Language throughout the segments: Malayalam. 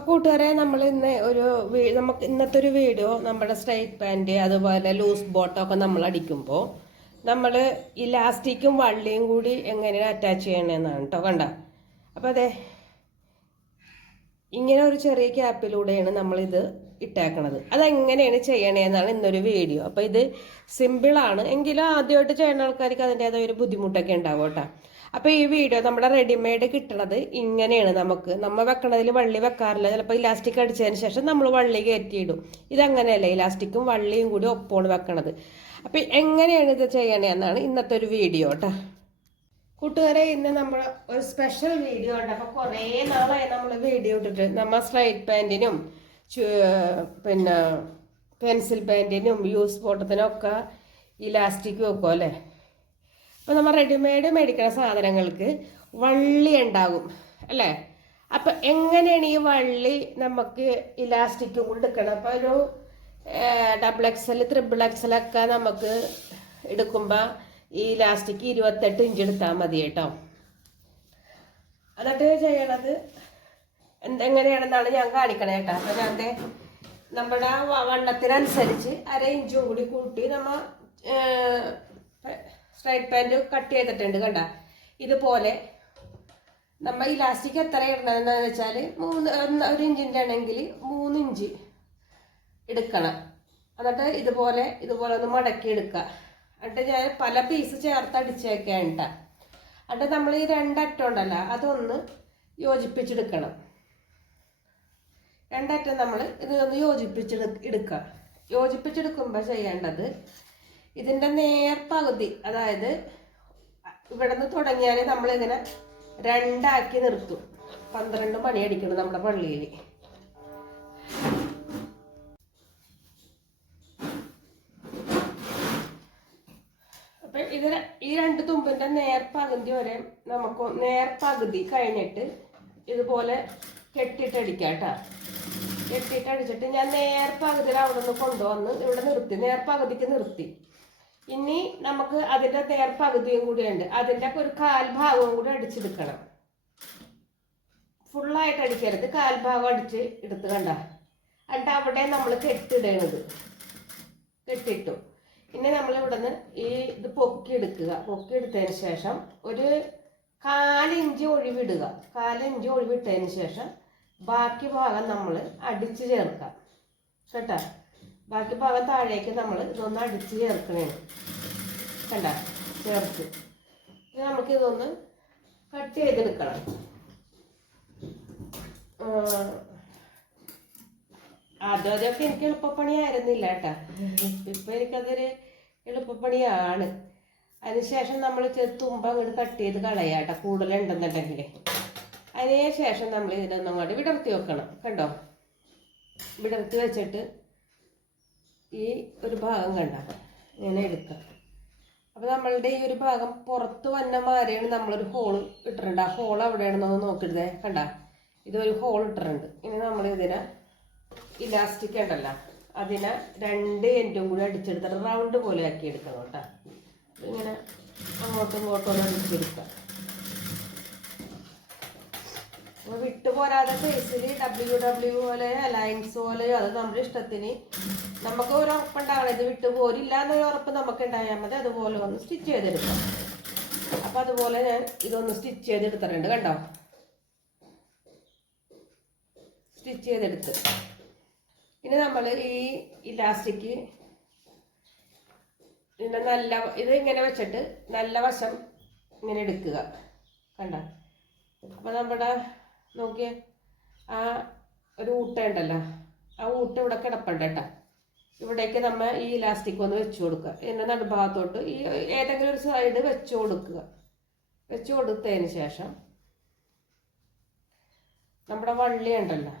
അപ്പോൾ കൂട്ടുകാരെ നമ്മൾ ഇന്ന് ഒരു നമുക്ക് ഇന്നത്തെ ഒരു വീഡിയോ നമ്മുടെ സ്ട്രൈറ്റ് പാന്റ് അതുപോലെ ലൂസ് ബോട്ടമൊക്കെ നമ്മൾ അടിക്കുമ്പോൾ നമ്മൾ ഇലാസ്റ്റിക്കും വള്ളിയും കൂടി എങ്ങനെയാണ് അറ്റാച്ച് ചെയ്യണമെന്നാണ് കേട്ടോ കണ്ട? അപ്പോൾ അതെ ഇങ്ങനെ ഒരു ചെറിയ ക്യാപ്പിലൂടെയാണ് നമ്മളിത് ഇട്ടേക്കണത്. അതെങ്ങനെയാണ് ചെയ്യണേന്നാണ് ഇന്നൊരു വീഡിയോ. അപ്പോൾ ഇത് സിമ്പിളാണ് എങ്കിലും ആദ്യമായിട്ട് ചെയ്യുന്ന ആൾക്കാർക്ക് അതിന്റേതായ ഒരു ബുദ്ധിമുട്ടൊക്കെ ഉണ്ടാവും കേട്ടോ. അപ്പോൾ ഈ വീഡിയോ നമ്മുടെ റെഡിമെയ്ഡ് കിട്ടണത് ഇങ്ങനെയാണ് നമുക്ക്. നമ്മൾ വെക്കണതിൽ വള്ളി വെക്കാറില്ല. ചിലപ്പോൾ ഇലാസ്റ്റിക് അടിച്ചതിന് ശേഷം നമ്മൾ വള്ളി കയറ്റിയിടും. ഇതങ്ങനെയല്ല. ഇലാസ്റ്റിക്കും വള്ളിയും കൂടി ഒപ്പമാണ് വെക്കണത്. അപ്പോൾ എങ്ങനെയാണ് ഇത് ചെയ്യണേന്നാണ് ഇന്നത്തെ ഒരു വീഡിയോ കേട്ടോ. കൂട്ടുകാരെ ഇന്ന് നമ്മൾ ഒരു സ്പെഷ്യൽ വീഡിയോ ഉണ്ട് അപ്പോൾ കുറേ നാളായി നമ്മൾ വീഡിയോ ഇട്ടിട്ട്. നമ്മൾ സ്ട്രൈറ്റ് പാന്റിനും പിന്നെ പെൻസിൽ പാന്റിനും യൂസ് പോട്ടത്തിനൊക്കെ ഇലാസ്റ്റിക് വെക്കും അല്ലേ? അപ്പോൾ നമ്മൾ റെഡിമെയ്ഡ് മേടിക്കുന്ന സാധനങ്ങൾക്ക് വള്ളി ഉണ്ടാകും അല്ലേ? അപ്പം എങ്ങനെയാണ് ഈ വള്ളി നമുക്ക് ഇലാസ്റ്റിക്കും കൂടി എടുക്കണം അപ്പോൾ ഒരു ഡബിൾ എക്സൽ ത്രിബിൾ എക്സലൊക്കെ നമുക്ക് എടുക്കുമ്പോൾ ഈ ഇലാസ്റ്റിക് ഇരുപത്തെട്ട് ഇഞ്ച് എടുത്താൽ മതി കേട്ടോ. എന്നിട്ട് ചെയ്യണത്. എന്ത് എങ്ങനെയാണെന്നാണ് ഞാൻ കാണിക്കണേ കേട്ടോ. അപ്പം ഞാൻ നമ്മുടെ വണ്ണത്തിനനുസരിച്ച് അര ഇഞ്ചും കൂടി കൂട്ടി നമ്മ സ്ട്രൈറ്റ് പാന്റ് കട്ട് ചെയ്തിട്ടുണ്ട് കണ്ട ഇതുപോലെ നമ്മൾ ഇലാസ്റ്റിക് എത്ര ഇടണമെന്ന് വെച്ചാൽ മൂന്ന് ഒരു ഇഞ്ചിന്റെ ആണെങ്കിൽ മൂന്ന് ഇഞ്ച് എടുക്കണം. എന്നിട്ട് ഇതുപോലെ ഇതുപോലെ ഒന്ന് മടക്കി എടുക്കുക. എന്നിട്ട് ഞാൻ പല പീസ് ചേർത്ത് അടിച്ചേക്കേണ്ട എന്നിട്ട് നമ്മൾ ഈ രണ്ടറ്റം ഉണ്ടല്ലോ അതൊന്ന് യോജിപ്പിച്ചെടുക്കണം. രണ്ടറ്റം നമ്മൾ ഇത് ഒന്ന് യോജിപ്പിച്ചെടു എടുക്കുക യോജിപ്പിച്ചെടുക്കുമ്പോൾ ചെയ്യേണ്ടത് ഇതിന്റെ നേർപകുതി അതായത് ഇവിടെ നിന്ന് തുടങ്ങിയാൽ നമ്മളിങ്ങനെ രണ്ടാക്കി നിർത്തും. പന്ത്രണ്ട് മണി അടിക്കണം നമ്മുടെ പള്ളിയിൽ അപ്പം ഇത് ഈ രണ്ട് തുമ്പിന്റെ നേർപകുതി വരെ നമുക്ക് നേർപകുതി കഴിഞ്ഞിട്ട് ഇതുപോലെ കെട്ടിട്ടടിക്കാം കേട്ടോ കെട്ടിട്ടടിച്ചിട്ട് ഞാൻ നേർപ്പകുതിയിൽ അവിടെ നിന്ന് കൊണ്ടുവന്ന് ഇവിടെ നിർത്തി. നേർപ്പകുതിക്ക് നിർത്തി. ഇനി നമുക്ക് അതിന്റെ നേർപ്പകുതിയും കൂടിയുണ്ട്. ഒക്കെ ഒരു കാൽഭാഗവും കൂടി അടിച്ചെടുക്കണം. ഫുള്ളായിട്ട് അടിക്കരുത്. കാൽഭാഗം അടിച്ച് എടുത്ത് കണ്ട. എന്നിട്ട് അവിടെ നമ്മൾ കെട്ടിടേണ്ടത്. കെട്ടിട്ടു ഇനി നമ്മൾ ഇവിടുന്ന് ഈ ഇത് പൊക്കിയെടുക്കുക. പൊക്കിയെടുത്തതിന് ശേഷം ഒരു കാലിഞ്ച് ഒഴിവിടുക. കാലിഞ്ച് ഒഴിവിട്ടതിന് ശേഷം ബാക്കി ഭാഗം നമ്മൾ അടിച്ചു ചേർക്കാം കേട്ടോ? ബാക്കി ഭാഗം താഴേക്ക് നമ്മൾ ഇതൊന്ന് അടിച്ച് ചേർക്കണേ കണ്ട? ചേർത്ത്. ഇനി നമുക്ക് ഇതൊന്ന് കട്ട് ചെയ്തെടുക്കണം. ആദ്യം ആദ്യമൊക്കെ എനിക്ക് എളുപ്പപ്പണിയായിരുന്നില്ല കേട്ടാ. ഇപ്പൊ എനിക്കതൊരു എളുപ്പപ്പണിയാണ്. അതിനുശേഷം നമ്മൾ തുമ്പ അങ്ങോട്ട് കട്ട് ചെയ്ത് കളയാട്ടോ കൂടുതലുണ്ടെന്നുണ്ടെങ്കിൽ അതിനുശേഷം നമ്മൾ ഇതിനൊന്നും കൂടി വിടർത്തി വെക്കണം കണ്ടോ? വിടർത്തി വെച്ചിട്ട് ഈ ഒരു ഭാഗം കണ്ട? ഇങ്ങനെ എടുക്കാം. അപ്പോൾ നമ്മളുടെ ഈ ഒരു ഭാഗം പുറത്ത് വന്ന മാരെയാണ് നമ്മളൊരു ഹോൾ ഇട്ടിട്ടുണ്ട്. ആ ഹോൾ എവിടെയാണെന്നൊന്ന് നോക്കരുത് കണ്ട? ഇതൊരു ഹോൾ ഇട്ടിട്ടുണ്ട്. ഇനി നമ്മൾ ഇതിനെ ഇലാസ്റ്റിക് ഉണ്ടല്ലോ അതിനെ രണ്ട് എൻഡും കൂടി അടിച്ചെടുത്തിട്ട് റൗണ്ട് പോലെ ആക്കി എടുക്കണം കേട്ടോ. ഇങ്ങനെ അങ്ങോട്ടും ഇങ്ങോട്ടും ഒന്ന് അടിച്ചെടുക്കുക വിട്ടുപോരാതെ വിട്ടു ഫേസിൽ ഡബ്ല്യു ഡബ്ല്യു പോലെ അലയൻസ് പോലെയോ അത് നമ്മുടെ ഇഷ്ടത്തിന് നമുക്ക് ഒരു ഉറപ്പുണ്ടാവണം. ഇത് വിട്ടുപോരില്ല എന്നൊരു ഉറപ്പ് നമുക്ക് ഉണ്ടായാൽ മതി. അതുപോലെ ഒന്ന് സ്റ്റിച്ച് ചെയ്തെടുക്കാം. അപ്പോൾ അതുപോലെ ഞാൻ ഇതൊന്ന് സ്റ്റിച്ച് ചെയ്തെടുത്തിട്ടുണ്ട് കണ്ടോ? സ്റ്റിച്ച് ചെയ്തെടുത്ത്. ഇനി നമ്മൾ ഈ ഇലാസ്റ്റിക് ഇതിന്റെ നല്ല ഇത് ഇങ്ങനെ വെച്ചിട്ട് നല്ല വശം ഇങ്ങനെ എടുക്കുക. കണ്ട? അപ്പോൾ നമ്മുടെ നോക്കിയേ ആ ഒരു ഊട്ട ഉണ്ടല്ലോ ആ ഊട്ട ഇവിടെ കിടപ്പുണ്ട് കേട്ടോ. ഇവിടേക്ക് നമ്മൾ ഈ ഇലാസ്റ്റിക് ഒന്ന് വെച്ച് കൊടുക്കുക. ഇതിന്റെ നടുഭാഗത്തോട്ട് ഈ ഏതെങ്കിലും ഒരു സൈഡ് വെച്ച് കൊടുക്കുക. വെച്ച് കൊടുത്തതിന് ശേഷം നമ്മുടെ വള്ളി ഉണ്ടല്ലോ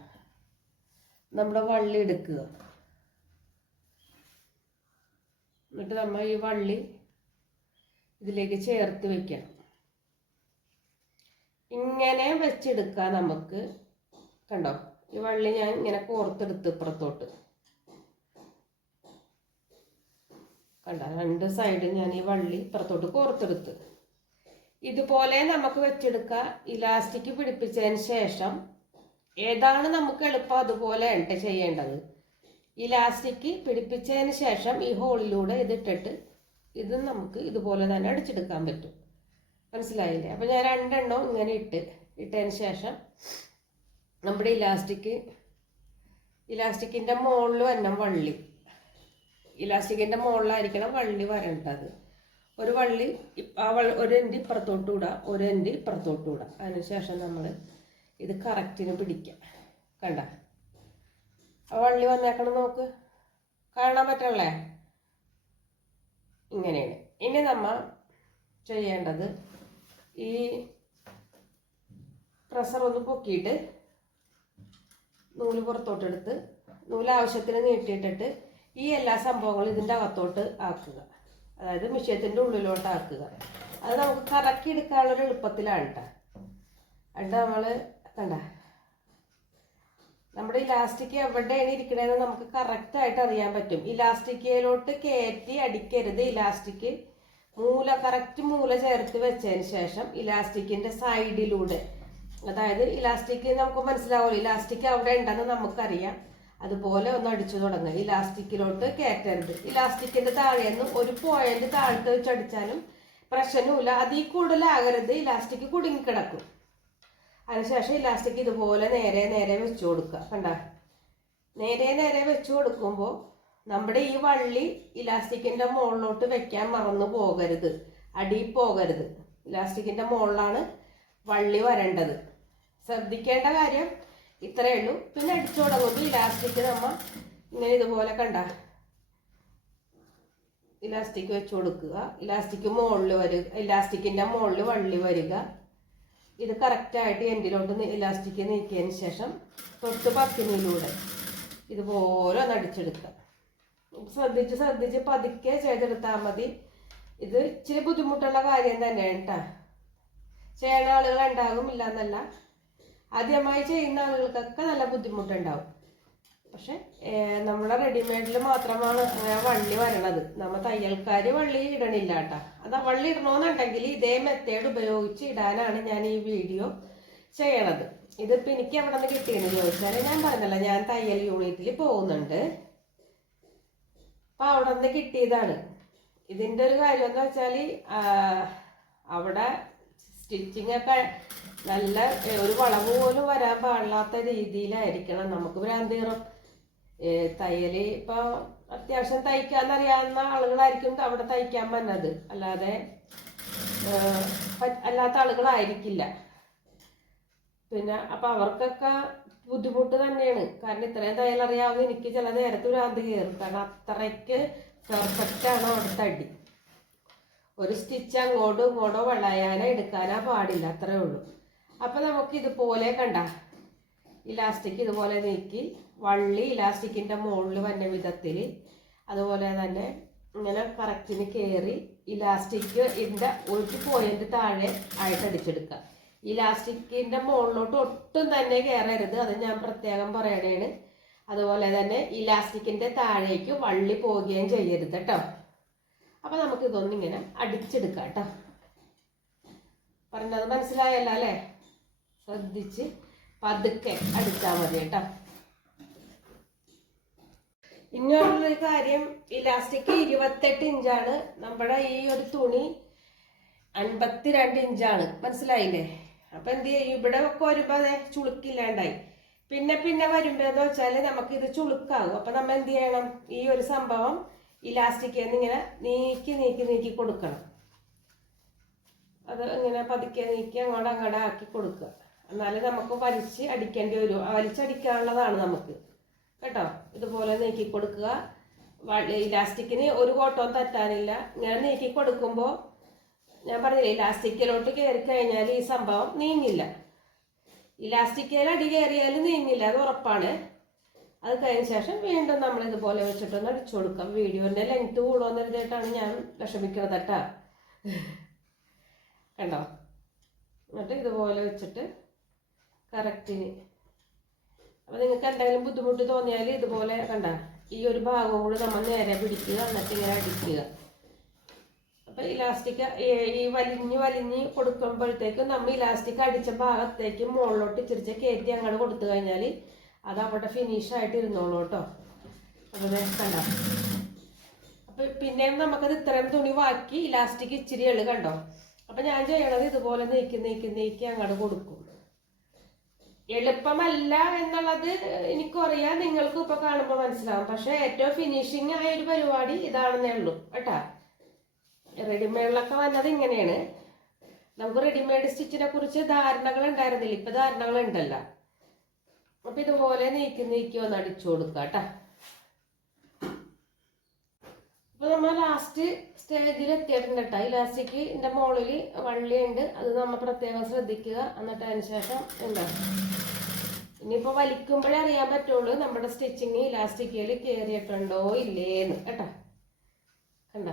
നമ്മുടെ വള്ളി എടുക്കുക. എന്നിട്ട് നമ്മൾ ഈ വള്ളി ഇതിലേക്ക് ചേർത്ത് വെക്കണം. ഇങ്ങനെ വെച്ചെടുക്കാം നമുക്ക് കണ്ടോ? ഈ വള്ളി ഞാൻ ഇങ്ങനെ കോർത്തെടുത്ത് ഇപ്പുറത്തോട്ട്. കണ്ട? രണ്ട് സൈഡും ഞാൻ ഈ വള്ളി ഇപ്പുറത്തോട്ട് കോർത്തെടുത്ത്. ഇതുപോലെ നമുക്ക് വെച്ചെടുക്ക. ഇലാസ്റ്റിക് പിടിപ്പിച്ചതിന് ശേഷം ഏതാണ് നമുക്ക് എളുപ്പം അതുപോലെ ചെയ്യേണ്ടത്? ഇലാസ്റ്റിക് പിടിപ്പിച്ചതിന് ശേഷം ഈ ഹോളിലൂടെ ഇതിട്ടിട്ട് ഇത് നമുക്ക് ഇതുപോലെ തന്നെ അടിച്ചെടുക്കാൻ പറ്റും. മനസ്സിലായില്ലേ? അപ്പോൾ ഞാൻ രണ്ടെണ്ണം ഇങ്ങനെ ഇട്ട് ഇട്ടതിന് ശേഷം നമ്മുടെ ഇലാസ്റ്റിക് ഇലാസ്റ്റിക്കിന്റെ മുകളിൽ വരണം വള്ളി. ഇലാസ്റ്റിക്കിന്റെ മുകളിലായിരിക്കണം വള്ളി വരേണ്ടത്. ഒരു വള്ളി ആ വള്ളി ഒരു എന്റെ ഇപ്പുറത്തോട്ട് ഇടുക ഒരു എന്റെ ഇപ്പുറത്തോട്ട് വിടുക അതിനുശേഷം നമ്മൾ ഇത് കറക്റ്റിന് പിടിക്കുക കണ്ട? വള്ളി വന്നേക്കണം നോക്ക്. കാണാൻ പറ്റണല്ലേ? ഇങ്ങനെയാണ്. ഇനി നമ്മ ചെയ്യേണ്ടത് ഈ പ്രസർ ഒന്ന് പൊക്കിയിട്ട് നൂൽ പുറത്തോട്ടെടുത്ത് നൂൽ ആവശ്യത്തിന് നീട്ടിയിട്ടിട്ട് ഈ എല്ലാ സംഭവങ്ങളും ഇതിന്റെ അകത്തോട്ട് ആക്കുക. അതായത് മിഷ്യത്തിന്റെ ഉള്ളിലോട്ട് ആക്കുക. അത് നമുക്ക് കറക്കി എടുക്കാനുള്ളൊരു എളുപ്പത്തിലാണ് കേട്ടോ എന്നിട്ട് നമ്മൾ കണ്ട. നമ്മുടെ ഇലാസ്റ്റിക് എവിടെയാണ് ഇരിക്കണതെന്ന് നമുക്ക് കറക്റ്റ് ആയിട്ട് അറിയാൻ പറ്റും. ഇലാസ്റ്റിക്കയിലോട്ട് കയറ്റി അടിക്കരുത് ഇലാസ്റ്റിക്. മൂല കറക്റ്റ് മൂല ചേർത്ത് വെച്ചതിന് ശേഷം ഇലാസ്റ്റിക്കിന്റെ സൈഡിലൂടെ. അതായത് ഇലാസ്റ്റിക് നമുക്ക് മനസ്സിലാവുമല്ലോ ഇലാസ്റ്റിക് അവിടെ ഉണ്ടെന്ന് നമുക്കറിയാം. അതുപോലെ ഒന്ന് അടിച്ചു തുടങ്ങുക ഇലാസ്റ്റിക്കിലോട്ട് കയറ്റരുത് ഇലാസ്റ്റിക്കിന്റെ താഴെന്ന് ഒരു പോയിന്റ് താഴത്ത് വെച്ച് അടിച്ചാലും പ്രശ്നമില്ല. അതിൽ കൂടുതലാകരുത്. ഇലാസ്റ്റിക് കുടുങ്ങിക്കിടക്കും. അതിനുശേഷം ഇലാസ്റ്റിക് ഇതുപോലെ നേരെ നേരെ വെച്ചു കൊടുക്കുക. കണ്ട? നേരെ നേരെ വെച്ചു കൊടുക്കുമ്പോൾ നമ്മുടെ ഈ വള്ളി ഇലാസ്റ്റിക്കിന്റെ മുകളിലോട്ട് വെക്കാൻ മറന്നു പോകരുത്. അടിയിൽ പോകരുത്. ഇലാസ്റ്റിക്കിന്റെ മുകളിലാണ് വള്ളി വരേണ്ടത്. ശ്രദ്ധിക്കേണ്ട കാര്യം ഇത്രയേ ഉള്ളൂ. പിന്നെ അടിച്ചു തുടങ്ങുമ്പോൾ ഇലാസ്റ്റിക് നമ്മൾ ഇങ്ങനെ ഇതുപോലെ കണ്ട ഇലാസ്റ്റിക് വെച്ച് കൊടുക്കുക. ഇലാസ്റ്റിക് മുകളിൽ വരിക ഇലാസ്റ്റിക്കിന്റെ മുകളിൽ വള്ളി വരിക. ഇത് കറക്റ്റായിട്ട് എൻഡിലോട്ട് ഇലാസ്റ്റിക് നീക്കിയതിന് ശേഷം തൊട്ട് പത്തിനിലൂടെ ഇതുപോലെ ഒന്ന് അടിച്ചെടുക്കുക. ശ്രദ്ധിച്ച് ശ്രദ്ധിച്ച് പതുക്കെ ചെയ്തെടുത്താൽ മതി. ഇത് ഇച്ചിരി ബുദ്ധിമുട്ടുള്ള കാര്യം തന്നെയാണ് കേട്ടോ ചെയ്യണ ആളുകൾ ഉണ്ടാകും ഇല്ല എന്നല്ല ആദ്യമായി ചെയ്യുന്ന ആളുകൾക്കൊക്കെ നല്ല ബുദ്ധിമുട്ടുണ്ടാവും. പക്ഷെ നമ്മളെ റെഡിമെയ്ഡിൽ മാത്രമാണ് അങ്ങനെ വള്ളി വരണത്. നമ്മൾ തയ്യൽക്കാർ വള്ളി ഇടണില്ല കേട്ടോ. അത് വള്ളി ഇടണമെന്നുണ്ടെങ്കിൽ ഇതേ മെത്തേഡ് ഉപയോഗിച്ച് ഇടാനാണ് ഞാൻ ഈ വീഡിയോ ചെയ്യണത്. ഇതിപ്പോൾ എനിക്ക് എവിടെ നിന്ന് കിട്ടിയെന്ന് ചോദിച്ചാൽ ഞാൻ പറഞ്ഞല്ല ഞാൻ തയ്യൽ യൂണിറ്റിൽ പോകുന്നുണ്ട്. അപ്പോൾ അവിടെ നിന്ന് കിട്ടിയതാണ്. ഇതിന്റെ ഒരു കാര്യം എന്ന് വെച്ചാൽ അവിടെ സ്റ്റിച്ചിങ് ഒക്കെ നല്ല ഒരു വളവ് പോലും വരാൻ പാടില്ലാത്ത രീതിയിലായിരിക്കണം നമുക്ക് ഭ്രാന്തിറും തയ്യൽ ഇപ്പൊ അത്യാവശ്യം തയ്ക്കാന്നറിയാവുന്ന ആളുകളായിരിക്കും അവിടെ തയ്ക്കാൻ വന്നത്. അല്ലാതെ അല്ലാത്ത ആളുകളായിരിക്കില്ല. പിന്നെ അപ്പൊ അവർക്കൊക്കെ ബുദ്ധിമുട്ട് തന്നെയാണ്. കാരണം ഇത്രയും തയ്യൽ അറിയാവുന്ന എനിക്ക് ചില നേരത്തെ ഭ്രാന്ത് കയറും കാരണം അത്രയ്ക്ക് പെർഫെക്റ്റ് ആണ് അവിടുത്തെ അടി ഒരു സ്റ്റിച്ച് അങ്ങോട്ടും ഇങ്ങോട്ടോ വളയാനോ എടുക്കാനോ പാടില്ല. അത്രേ ഉള്ളൂ. അപ്പൊ നമുക്ക് ഇതുപോലെ കണ്ട. ഇലാസ്റ്റിക് ഇതുപോലെ നീക്കി വള്ളി ഇലാസ്റ്റിക്കിന്റെ മുകളിൽ വന്ന വിധത്തിൽ അതുപോലെ തന്നെ ഇങ്ങനെ കറക്റ്റിന് കയറി ഇലാസ്റ്റിക് ഇതിന്റെ ഒരു പോയിന്റ് താഴെ ആയിട്ട് അടിച്ചെടുക്കുക. ഇലാസ്റ്റിക്കിന്റെ മുകളിലോട്ട് ഒട്ടും തന്നെ കയറരുത് അത് ഞാൻ പ്രത്യേകം പറയണേണ്. അതുപോലെ തന്നെ ഇലാസ്റ്റിക്കിന്റെ താഴേക്ക് വള്ളി പോകുകയും ചെയ്യരുത് കേട്ടോ അപ്പോൾ നമുക്ക് ഇതൊന്നിങ്ങനെ അടിച്ചെടുക്കാം കേട്ടോ പറഞ്ഞത് മനസ്സിലായല്ലോ അല്ലേ? ശ്രദ്ധിച്ച് പതുക്കെ അടിച്ചാൽ മതി കേട്ടോ. ഇനിയുള്ളൊരു കാര്യം ഇലാസ്റ്റിക് ഇരുപത്തെട്ട് ഇഞ്ചാണ്. നമ്മുടെ ഈ ഒരു തുണി അൻപത്തിരണ്ട് ഇഞ്ചാണ്. മനസ്സിലായില്ലേ? അപ്പൊ എന്ത് ചെയ്യും? ഇവിടെ ഒക്കെ വരുമ്പോ അതെ ചുളുക്കില്ലാണ്ടായി. പിന്നെ പിന്നെ വരുമ്പോ എന്ന് വെച്ചാൽ നമുക്ക് ഇത് ചുളുക്കാകും. അപ്പൊ നമ്മൾ എന്ത് ചെയ്യണം? ഈ ഒരു സംഭവം ഇലാസ്റ്റിക് ഇങ്ങനെ നീക്കി നീക്കി നീക്കി കൊടുക്കണം. അത് ഇങ്ങനെ പതുക്കെ നീക്കി അങ്ങോട്ട് അങ്ങോട്ട് ആക്കി കൊടുക്കുക. എന്നാലേ നമുക്ക് വലിച്ച് അടിക്കേണ്ടി വരും. വലിച്ചടിക്കാനുള്ളതാണ് നമുക്ക്. കേട്ടോ? ഇതുപോലെ നീക്കി കൊടുക്കുക. ഇലാസ്റ്റിക്കിന് ഒരു കോട്ടവും തട്ടാനില്ല. ഇങ്ങനെ നീക്കി കൊടുക്കുമ്പോൾ ഞാൻ പറഞ്ഞില്ലേ ഇലാസ്റ്റിക്കിലോട്ട് കയറി കഴിഞ്ഞാൽ ഈ സംഭവം നീങ്ങില്ല. ഇലാസ്റ്റിക്കയിൽ അടി നീങ്ങില്ല അത് ഉറപ്പാണ്. അത് കഴിഞ്ഞ ശേഷം വീണ്ടും നമ്മൾ ഇതുപോലെ വെച്ചിട്ടൊന്ന് അടിച്ചു കൊടുക്കാം. വീഡിയോന്റെ ലെങ്ത് കൂടുമെന്ന് എഴുതിയിട്ടാണ് ഞാൻ വിഷമിക്കുന്നത് കേട്ടോ. കണ്ടോ? എന്നിട്ട് ഇതുപോലെ വെച്ചിട്ട് കറക്റ്റിന്. അപ്പൊ നിങ്ങൾക്ക് എന്തെങ്കിലും ബുദ്ധിമുട്ട് തോന്നിയാൽ ഇതുപോലെ കണ്ട ഈ ഒരു ഭാഗം കൂടി നമ്മൾ നേരെ പിടിക്കുക എന്നിട്ട് ഇങ്ങനെ അടിക്കുക. അപ്പൊ അപ്പൊ ഇലാസ്റ്റിക് ഈ വലിഞ്ഞ് വലിഞ്ഞ് കൊടുക്കുമ്പോഴത്തേക്കും നമ്മൾ ഇലാസ്റ്റിക് അടിച്ച ഭാഗത്തേക്ക് മുകളിലോട്ട് ഇച്ചിരിച്ച് കയറ്റി അങ്ങോട്ട് കൊടുത്തു കഴിഞ്ഞാൽ അത് അവിടെ ഫിനിഷായിട്ട് ഇരുന്നോളൂ കേട്ടോ. അത് കണ്ട. അപ്പൊ പിന്നെയും നമുക്കത് ഇത്രയും തുണി വാക്കി ഇലാസ്റ്റിക് ഇച്ചിരി എൾ കണ്ടോ? അപ്പൊ ഞാൻ ചെയ്യണത് ഇതുപോലെ നീക്കി നീക്കി നീക്കി അങ്ങോട്ട് കൊടുക്കും. എളുപ്പമല്ല എന്നുള്ളത് എനിക്കറിയാം. നിങ്ങൾക്കും ഇപ്പൊ കാണുമ്പോൾ മനസ്സിലാവും. പക്ഷെ ഏറ്റവും ഫിനിഷിങ് ആയ ഒരു പരിപാടി ഇതാണെന്നേ ഉള്ളൂ. കേട്ടാ? റെഡിമെയ്ഡിലൊക്കെ വന്നത് ഇങ്ങനെയാണ്. നമുക്ക് റെഡിമെയ്ഡ് സ്റ്റിച്ചിനെ കുറിച്ച് ധാരണകൾ ഉണ്ടായിരുന്നില്ല. ഇപ്പൊ ധാരണകൾ ഉണ്ടല്ലോ. അപ്പൊ ഇതുപോലെ നീക്കി നീക്കി ഒന്ന് അടിച്ചു കൊടുക്കാം കേട്ടാ? അപ്പൊ നമ്മൾ ലാസ്റ്റ് സ്റ്റേജിൽ എത്തിയിട്ടുണ്ട് കേട്ടോ ഈ ലാസ്റ്റിക്ക് എന്റെ മുകളിൽ വള്ളിയുണ്ട്. അത് നമ്മൾ പ്രത്യേകം ശ്രദ്ധിക്കുക. എന്നിട്ട് അതിന് ശേഷം ഉണ്ടാവും ഇനിയിപ്പോ വലിക്കുമ്പോഴേ അറിയാൻ പറ്റുള്ളൂ നമ്മുടെ സ്റ്റിച്ചിങ് ഇലാസ്റ്റിക്കയിൽ കയറിയിട്ടുണ്ടോ ഇല്ലേന്ന്. കേട്ടോ? കണ്ട?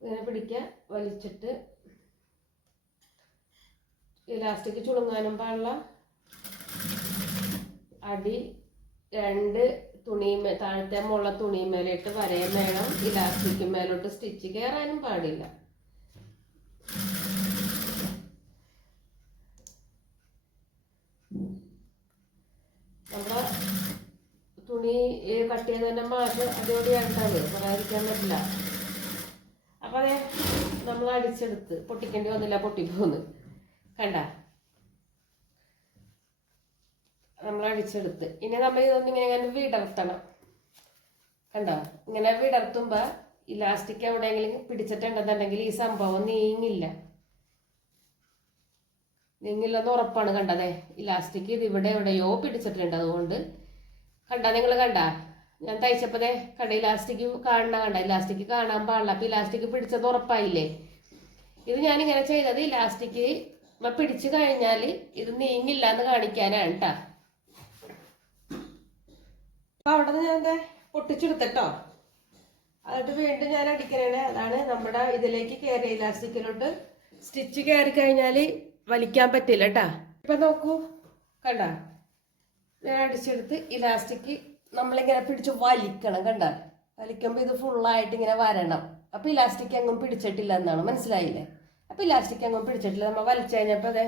ഇങ്ങനെ പിടിക്കുക. വലിച്ചിട്ട് ഇലാസ്റ്റിക് ചുളുങ്ങാനും പാടില്ല. അടി രണ്ട് തുണിമേ താഴത്തെ മുള്ള തുണിമേലിട്ട് വരയും വേണം. ഇലാസ്റ്റിക് മേലോട്ട് സ്റ്റിച്ച് കയറാനും പാടില്ല. തുണി കട്ട് മാറ്റം അതോടെ അതോടെയാണ് പറയാതിരിക്കാൻ പറ്റില്ല. അപ്പൊ അതെ നമ്മൾ അടിച്ചെടുത്ത് പൊട്ടിക്കേണ്ടി വന്നില്ല പൊട്ടിപ്പോന്ന്. കണ്ട? അടിച്ചെടുത്ത് ഇനി നമ്മൾ ഇതൊന്നും ഇങ്ങനെ വിടർത്തണം. കണ്ടോ? ഇങ്ങനെ വിടർത്തുമ്പോ ഇലാസ്റ്റിക് എവിടെയെങ്കിലും പിടിച്ചിട്ടുണ്ടെന്നുണ്ടെങ്കിൽ ഈ സംഭവം നീങ്ങില്ല. നീങ്ങില്ലെന്ന് ഉറപ്പാണ് കണ്ടതേ. ഇലാസ്റ്റിക് ഇത് ഇവിടെ എവിടെയോ പിടിച്ചിട്ടുണ്ട് അതുകൊണ്ട്. കണ്ട നിങ്ങൾ കണ്ട? ഞാൻ തയ്ച്ചപ്പോഴേ കണ്ട ഇലാസ്റ്റിക് കാണണ കണ്ട? ഇലാസ്റ്റിക് കാണാൻ പാടില്ല. അപ്പൊ ഇലാസ്റ്റിക് പിടിച്ചത് ഉറപ്പായില്ലേ? ഇത് ഞാൻ ഇങ്ങനെ ചെയ്തത് ഇലാസ്റ്റിക് പിടിച്ചു കഴിഞ്ഞാൽ ഇത് നീങ്ങില്ല എന്ന് കാണിക്കാനാണ് കേട്ടാ അപ്പൊ അവിടെ നിന്ന് ഞാൻ എന്താ പൊട്ടിച്ചെടുത്തട്ടോ. എന്നിട്ട് വീണ്ടും ഞാൻ അടിക്കണേ അതാണ് നമ്മുടെ ഇതിലേക്ക് കയറി ഇലാസ്റ്റിക്കിലോട്ട് സ്റ്റിച്ച് കയറി കഴിഞ്ഞാൽ വലിക്കാൻ പറ്റില്ല കേട്ടാ ഇപ്പൊ നോക്കൂ. കണ്ട? ഞാൻ അടിച്ചെടുത്ത് ഇലാസ്റ്റിക് നമ്മളിങ്ങനെ പിടിച്ച് വലിക്കണം കണ്ട? വലിക്കുമ്പോൾ ഇത് ഫുള്ളായിട്ട് ഇങ്ങനെ വരണം. അപ്പൊ ഇലാസ്റ്റിക് എങ്ങും പിടിച്ചിട്ടില്ല എന്നാണ് മനസ്സിലായില്ലേ? അപ്പൊ ഇലാസ്റ്റിക് എങ്ങും പിടിച്ചിട്ടില്ല. നമ്മൾ വലിച്ചു കഴിഞ്ഞപ്പോൾ അതെ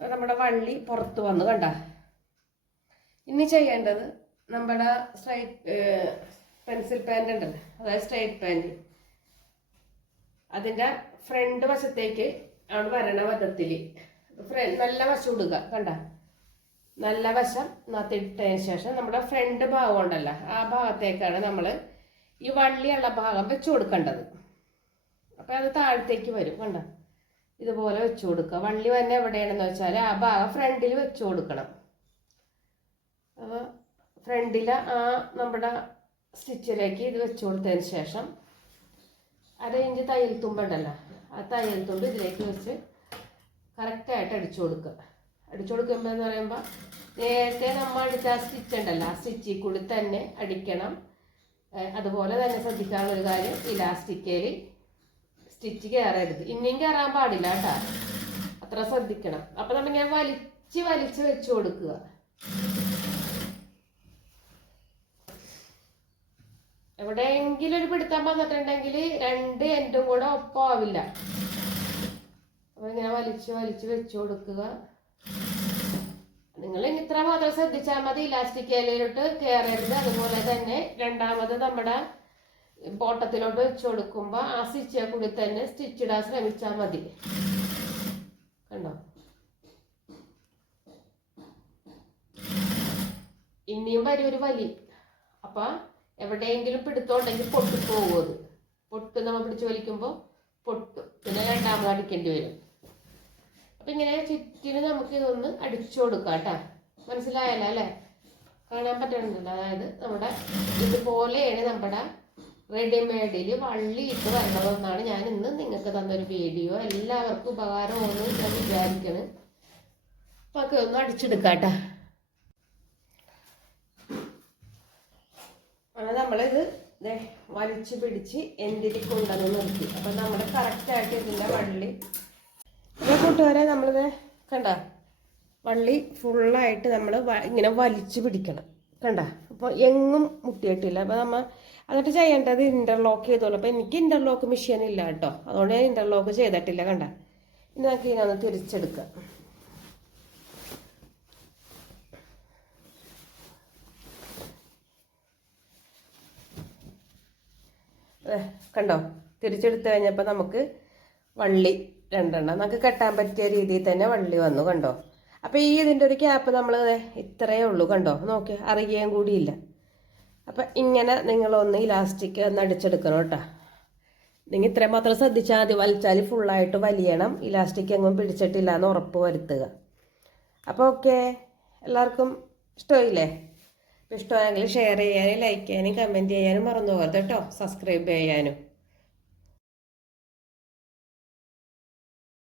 നമ്മുടെ വള്ളി പുറത്ത് വന്നു കണ്ട? ഇനി ചെയ്യേണ്ടത് നമ്മുടെ സ്ട്രൈറ്റ് പെൻസിൽ പാന്റ് ഉണ്ടല്ലോ. അതായത് സ്ട്രൈറ്റ് പാന്റ് അതിന്റെ ഫ്രണ്ട് വശത്തേക്ക് ആണ് വരണ വധത്തിൽ നല്ല വശം ഇടുക കണ്ട? നല്ല വശം നത്തിട്ടതിന് ശേഷം നമ്മുടെ ഫ്രണ്ട് ഭാഗം ഉണ്ടല്ലോ ആ ഭാഗത്തേക്കാണ് നമ്മൾ ഈ വള്ളിയുള്ള ഭാഗം വെച്ചു കൊടുക്കേണ്ടത്. അപ്പം അത് താഴത്തേക്ക് വരും കണ്ട? ഇതുപോലെ വെച്ചു കൊടുക്കുക. വള്ളി തന്നെ എവിടെയാണെന്ന് വെച്ചാൽ ആ ഭാഗം ഫ്രണ്ടിൽ വെച്ചു കൊടുക്കണം. അപ്പോൾ ഫ്രണ്ടിൽ ആ നമ്മുടെ സ്റ്റിച്ചിലേക്ക് ഇത് വെച്ച് കൊടുത്തതിന് ശേഷം അര ഇഞ്ച് തയ്യൽ തുമ്പുണ്ടല്ലോ ആ തയ്യൽ തുമ്പ് ഇതിലേക്ക് വെച്ച് കറക്റ്റായിട്ട് അടിച്ചു കൊടുക്കുക. അടിച്ചു കൊടുക്കുമ്പോൾ എന്ന് പറയുമ്പോൾ നേരത്തെ നമ്മൾ അടിച്ച ആ സ്റ്റിച്ച് ഉണ്ടല്ലോ ആ സ്റ്റിച്ചിൽ കൂടി തന്നെ അടിക്കണം. അതുപോലെ തന്നെ ശ്രദ്ധിക്കാനുള്ള ഒരു കാര്യം ഇലാസ്റ്റിക്കയിൽ സ്റ്റിച്ച് കയറരുത് ഇനിയും കയറാൻ പാടില്ല കേട്ടോ. അത്ര ശ്രദ്ധിക്കണം. അപ്പം നമ്മൾ ഞാൻ വലിച്ച് വലിച്ച് വെച്ച് കൊടുക്കുക. എവിടെയെങ്കിലും ഒരു പിടുത്തം വന്നിട്ടുണ്ടെങ്കിൽ രണ്ട് എൻഡും കൂടെ ഒപ്പമാവില്ല അപ്പൊ ഇങ്ങനെ വലിച്ച് വലിച്ച് വെച്ചു കൊടുക്കുക. നിങ്ങൾ ഇനി ഇത്ര മാത്രം ശ്രദ്ധിച്ചാൽ മതി. ഇലാസ്റ്റിക് ഇലയിലോട്ട് കയറരുത് അതുപോലെ തന്നെ രണ്ടാമത് നമ്മുടെ ബോട്ടത്തിലോട്ട് വെച്ച് കൊടുക്കുമ്പോൾ ആ സ്റ്റിച്ചിൽ കൂടി തന്നെ സ്റ്റിച്ചിടാൻ ശ്രമിച്ചാൽ മതി. കണ്ടോ? ഇനിയും വരും ഒരു വലി. അപ്പൊ എവിടെയെങ്കിലും പിടുത്തോണ്ടെങ്കിൽ പൊട്ടിപ്പോകും അത്. പൊട്ട് നമ്മൾ പിടിച്ച് വലിക്കുമ്പോൾ പൊട്ടും. പിന്നെ രണ്ടാമത് അടിക്കേണ്ടി വരും. അപ്പൊ ഇങ്ങനെ ചുറ്റിന് നമുക്ക് ഇതൊന്ന് അടിച്ചു കൊടുക്കാം കേട്ടാ. മനസ്സിലായല്ലോ അല്ലേ? കാണാൻ പറ്റുന്നുണ്ടല്ലോ അതായത് നമ്മുടെ ഇതുപോലെയാണ് നമ്മുടെ റെഡിമെയ്ഡിൽ വള്ളി ഇട്ട് വരണതെന്നാണ് ഞാൻ ഇന്ന് നിങ്ങൾക്ക് തന്നൊരു വീഡിയോ. എല്ലാവർക്കും ഉപകാരമാണെന്ന് ഞാൻ വിചാരിക്കണ്. അപ്പൊ ഒന്ന് അടിച്ചെടുക്കാം കേട്ടാ. അങ്ങനെ നമ്മളിത് വലിച്ചു പിടിച്ച് എന്തിരി കൊണ്ടുവന്ന് നിർത്തി. അപ്പൊ നമ്മുടെ കറക്റ്റായിട്ട് ഇതിന്റെ വള്ളി. അപ്പൊ കൂട്ടുകാരെ നമ്മളിത് കണ്ട? വള്ളി ഫുള്ളായിട്ട് നമ്മൾ ഇങ്ങനെ വലിച്ചു പിടിക്കണം. കണ്ട? അപ്പോൾ എങ്ങും മുട്ടിയിട്ടില്ല. അപ്പോൾ നമ്മൾ എന്നിട്ട് ചെയ്യേണ്ടത് ഇന്റർലോക്ക് ചെയ്തോളൂ. അപ്പൊ എനിക്ക് ഇന്റർലോക്ക് മെഷീൻ ഇല്ല കേട്ടോ. അതുകൊണ്ട് ഞാൻ ഇന്റർലോക്ക് ചെയ്തിട്ടില്ല. കണ്ട? ഇനി നമുക്ക് ഇതിനൊന്ന് കണ്ടോ? തിരിച്ചെടുത്ത് കഴിഞ്ഞപ്പോൾ നമുക്ക് വള്ളി രണ്ടെണ്ണം. നമുക്ക് കെട്ടാൻ പറ്റിയ രീതിയിൽ തന്നെ വള്ളി വന്നു കണ്ടോ? അപ്പോൾ ഈ ഇതിന്റെ ഒരു ക്യാപ്പ് നമ്മൾ ഇത്രയേ ഉള്ളൂ കണ്ടോ? നോക്കി അറിയുകയും കൂടിയില്ല. അപ്പം ഇങ്ങനെ നിങ്ങളൊന്ന് ഇലാസ്റ്റിക് ഒന്ന് അടിച്ചെടുക്കണം കേട്ടോ. നിങ്ങൾ ഇത്രയും മാത്രം ശ്രദ്ധിച്ചാൽ മതി. വലിച്ചാൽ ഫുള്ളായിട്ട് വലിയണം. ഇലാസ്റ്റിക് എങ്ങും പിടിച്ചിട്ടില്ല എന്ന് ഉറപ്പ് വരുത്തുക. അപ്പോൾ ഓക്കെ. എല്ലാവർക്കും ഇഷ്ടമായില്ലേ? ഇഷ്ടമായെങ്കിൽ ഷെയർ ചെയ്യാനും ലൈക്ക് ചെയ്യാനും കമന്റ് ചെയ്യാനും മറന്നു പോകരുത് കേട്ടോ. സബ്സ്ക്രൈബ് ചെയ്യാനും.